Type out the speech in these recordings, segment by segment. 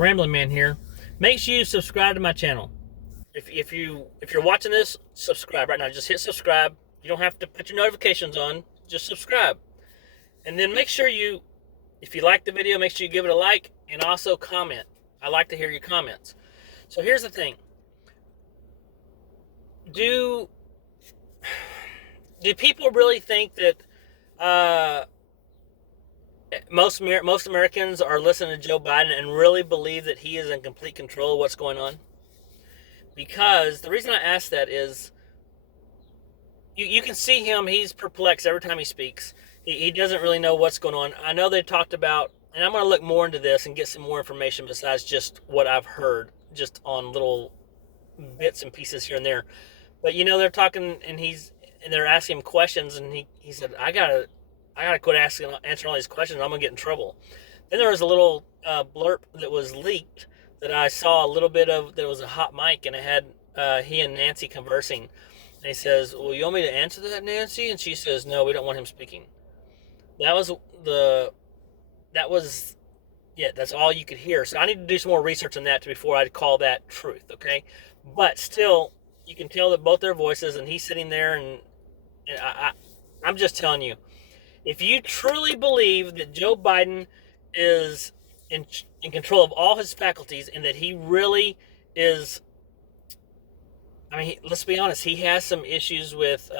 Ramblin Man here. Make sure you subscribe to my channel. If you're watching this, subscribe right now. Just hit subscribe. You don't have to put your notifications on. Just subscribe, and then make sure you, if you like the video, make sure you give it a like and also comment. I like to hear your comments. So here's the thing: do people really think that most Americans are listening to Joe Biden and really believe that he is in complete control of what's going on? Because the reason I ask that is you can see him, he's perplexed every time he speaks. He doesn't really know what's going on. I know they talked about, and I'm going to look more into this and get some more information besides just what I've heard, just on little bits and pieces here and there. But they're talking, and they're asking him questions, and he said, I gotta quit answering all these questions, or I'm gonna get in trouble. Then there was a little blurb that was leaked that I saw a little bit of. There was a hot mic, and it had he and Nancy conversing. And he says, "Well, you want me to answer that, Nancy?" And she says, "No, we don't want him speaking." That was yeah, that's all you could hear. So I need to do some more research on that before I call that truth. Okay, but still, you can tell that both their voices, and he's sitting there, and I'm just telling you, if you truly believe that Joe Biden is in control of all his faculties and that he really is, I mean, let's be honest, he has some issues with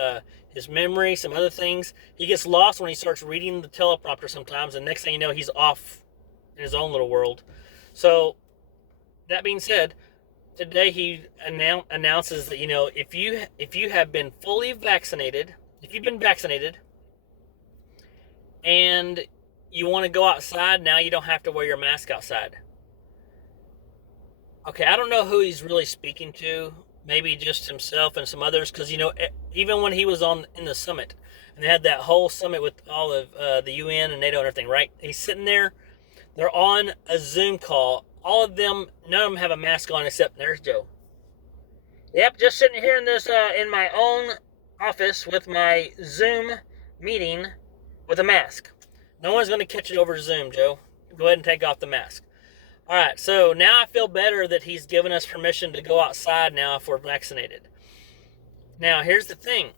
his memory, some other things. He gets lost when he starts reading the teleprompter sometimes, and next thing you know, he's off in his own little world. So, that being said, today he announces that, if you have been fully vaccinated, if you've been vaccinated, and you want to go outside, now you don't have to wear your mask outside. Okay, I don't know who he's really speaking to. Maybe just himself and some others, because even when he was in the summit, and they had that whole summit with all of the UN and NATO and everything, right? He's sitting there. They're on a Zoom call. All of them, none of them have a mask on except there's Joe. Yep, just sitting here in my own office with my Zoom meeting with a mask. No one's going to catch it over Zoom, Joe. Go ahead and take off the mask. All right, so now I feel better that he's given us permission to go outside now if we're vaccinated. Now, here's the thing.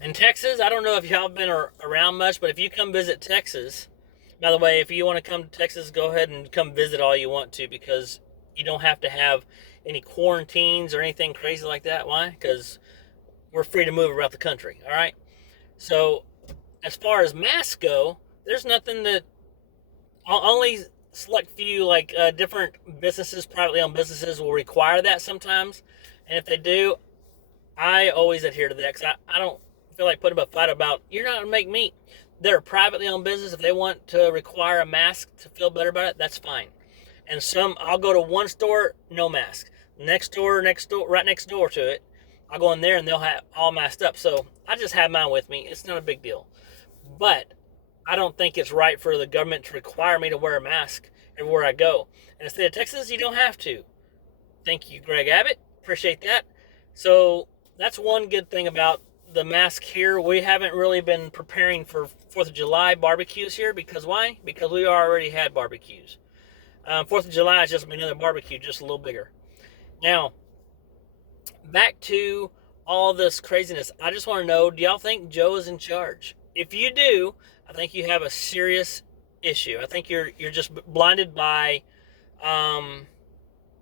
In Texas, I don't know if y'all have been around much, but if you come visit Texas, by the way, if you want to come to Texas, go ahead and come visit all you want to, because you don't have to have any quarantines or anything crazy like that. Why? Because we're free to move around the country, all right? So, as far as masks go, there's nothing that only select few, like different businesses, privately owned businesses, will require that sometimes. And if they do, I always adhere to that, because I don't feel like putting up a fight about, you're not going to make me. They're a privately owned business. If they want to require a mask to feel better about it, that's fine. And I'll go to one store, no mask. Next door, right next door to it, I'll go in there and they'll have all masked up. So I just have mine with me. It's not a big deal. But I don't think it's right for the government to require me to wear a mask everywhere I go. In the state of Texas, you don't have to. Thank you, Greg Abbott. Appreciate that. So that's one good thing about the mask here. We haven't really been preparing for 4th of July barbecues here. Because why? Because we already had barbecues. 4th of July is just another barbecue, just a little bigger. Now, back to all this craziness. I just want to know, do y'all think Joe is in charge? If you do, I think you have a serious issue. I think you're just blinded by,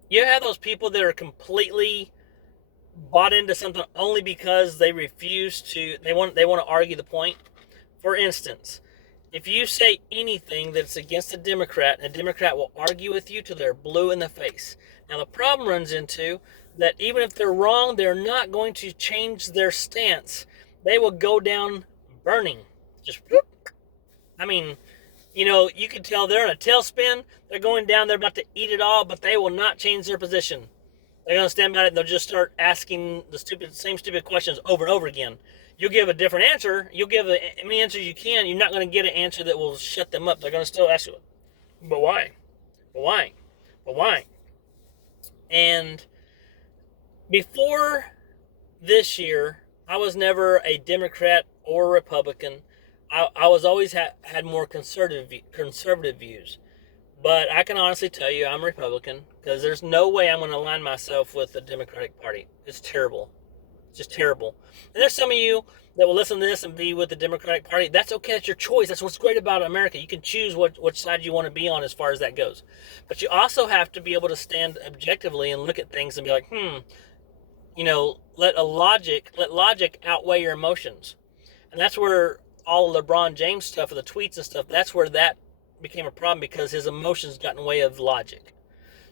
you have those people that are completely bought into something only because they refuse to, they want to argue the point. For instance, if you say anything that's against a Democrat will argue with you till they're blue in the face. Now the problem runs into that even if they're wrong, they're not going to change their stance. They will go down burning. Just whoop. I mean, you can tell they're in a tailspin. They're going down. They're about to eat it all, but they will not change their position. They're going to stand by it, and they'll just start asking the same stupid questions over and over again. You'll give a different answer. You'll give as many answers you can. You're not going to get an answer that will shut them up. They're going to still ask you, but why? But why? But why? And before this year, I was never a Democrat or a Republican. I was always had more conservative views. But I can honestly tell you I'm Republican because there's no way I'm going to align myself with the Democratic Party. It's terrible. It's just terrible. And there's some of you that will listen to this and be with the Democratic Party. That's okay. That's your choice. That's what's great about America. You can choose which side you want to be on as far as that goes. But you also have to be able to stand objectively and look at things and be like, let logic outweigh your emotions. And that's where all the LeBron James stuff, or the tweets and stuff, that's where that became a problem because his emotions got in the way of logic.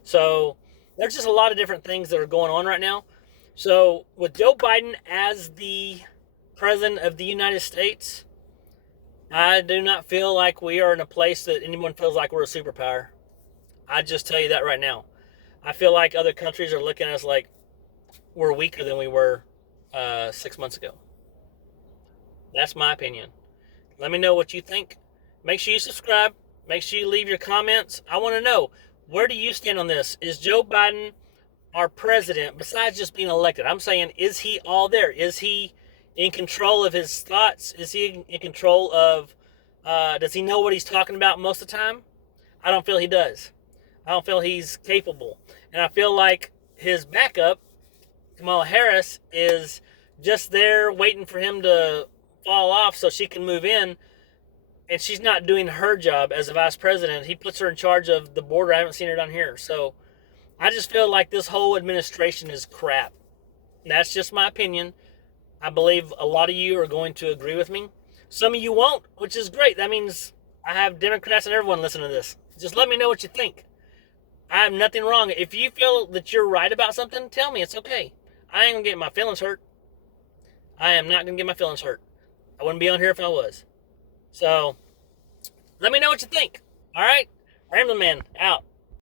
So there's just a lot of different things that are going on right now. So with Joe Biden as the president of the United States, I do not feel like we are in a place that anyone feels like we're a superpower. I just tell you that right now. I feel like other countries are looking at us like we're weaker than we were 6 months ago. That's my opinion. Let me know what you think. Make sure you subscribe. Make sure you leave your comments. I want to know, where do you stand on this? Is Joe Biden our president, besides just being elected? I'm saying, is he all there? Is he in control of his thoughts? Is he in control of, does he know what he's talking about most of the time? I don't feel he does. I don't feel he's capable. And I feel like his backup, Kamala Harris, is just there waiting for him to fall off so she can move in. And she's not doing her job as a vice president. He puts her in charge of the border. I haven't seen her down here. So I just feel like this whole administration is crap. And that's just my opinion. I believe a lot of you are going to agree with me. Some of you won't, which is great. That means I have Democrats and everyone listening to this. Just let me know what you think. I have nothing wrong. If you feel that you're right about something, tell me. It's okay. I ain't going to get my feelings hurt. I am not going to get my feelings hurt. I wouldn't be on here if I was. So, let me know what you think. All right? Ramblin' Man, out.